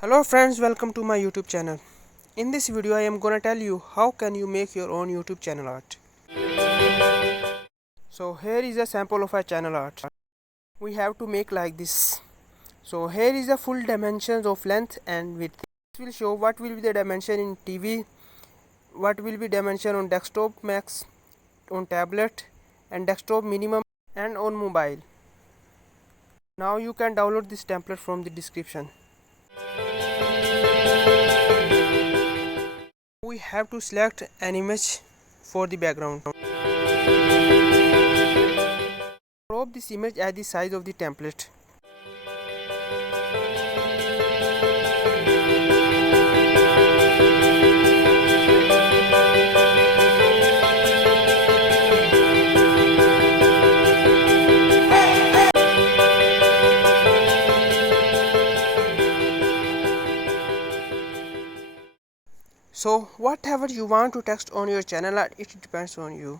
Hello friends, welcome to my YouTube channel. In this video I am gonna tell you how can you make your own YouTube channel art. So here is a sample of a channel art. We have to make like this. So here is the full dimensions of length and width. This will show what will be the dimension in TV, what will be dimension on desktop max, on tablet and desktop minimum and on mobile. Now you can download this template from the description. We have to select an image for the background. Crop this image at the size of the template. So whatever you want to text on your channel art, it depends on you.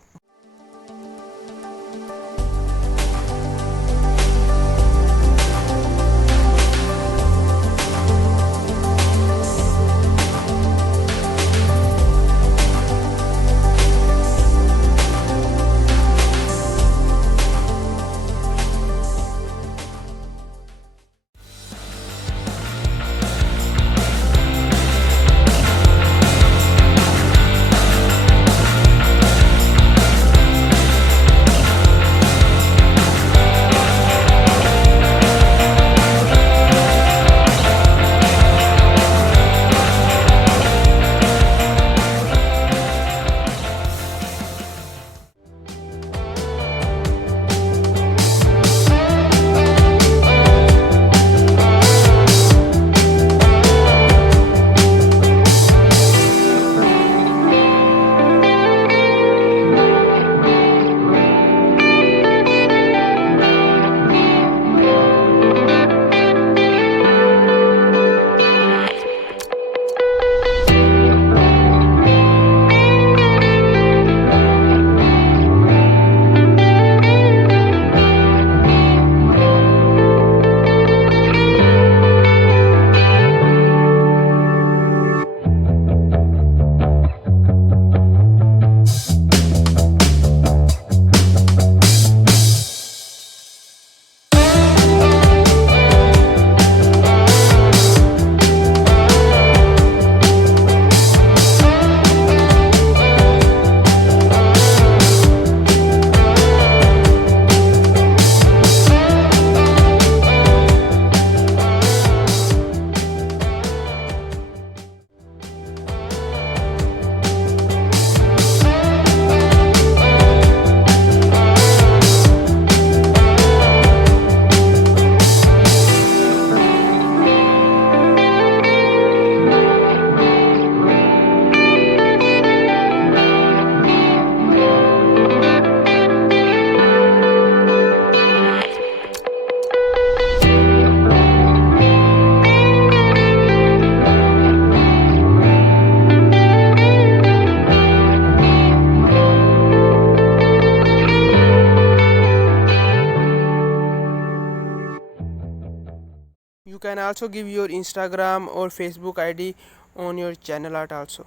You can also give your Instagram or Facebook ID on your channel art also.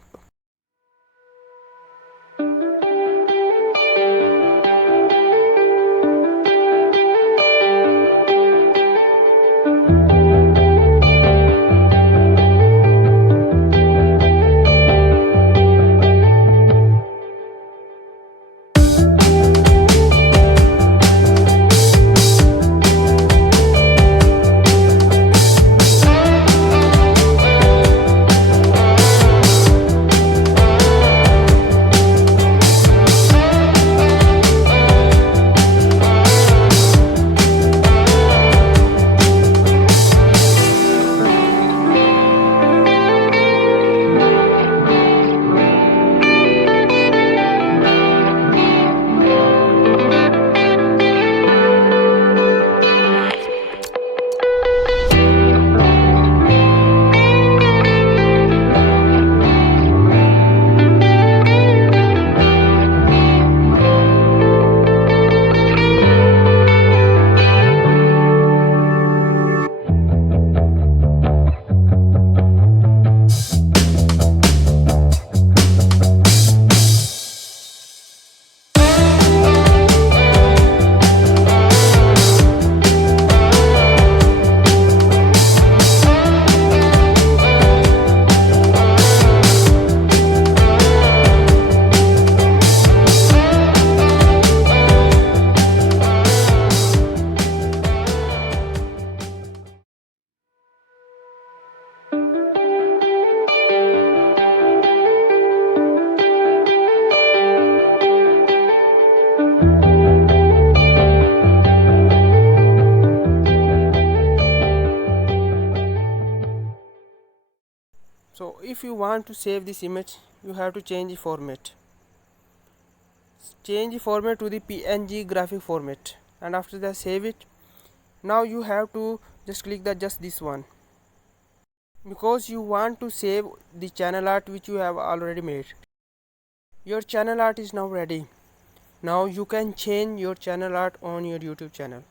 So if you want to save this image, you have to change the format. Change the format to the PNG graphic format, and after that save it. Now you have to just click the just this one, because you want to save the channel art which you have already made. Your channel art is now ready. Now you can change your channel art on your YouTube channel.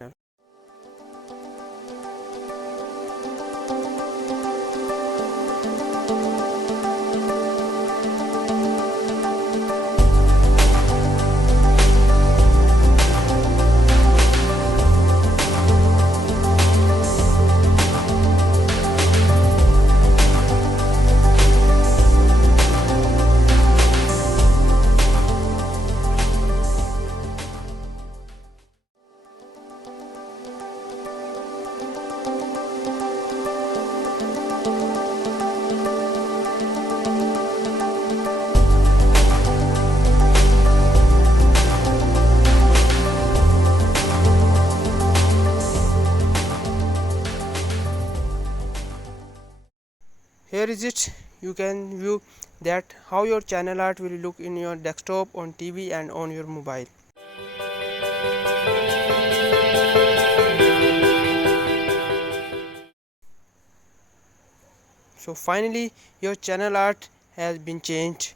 Here is it. You can view that how your channel art will look in your desktop, on TV and on your mobile. So finally your channel art has been changed.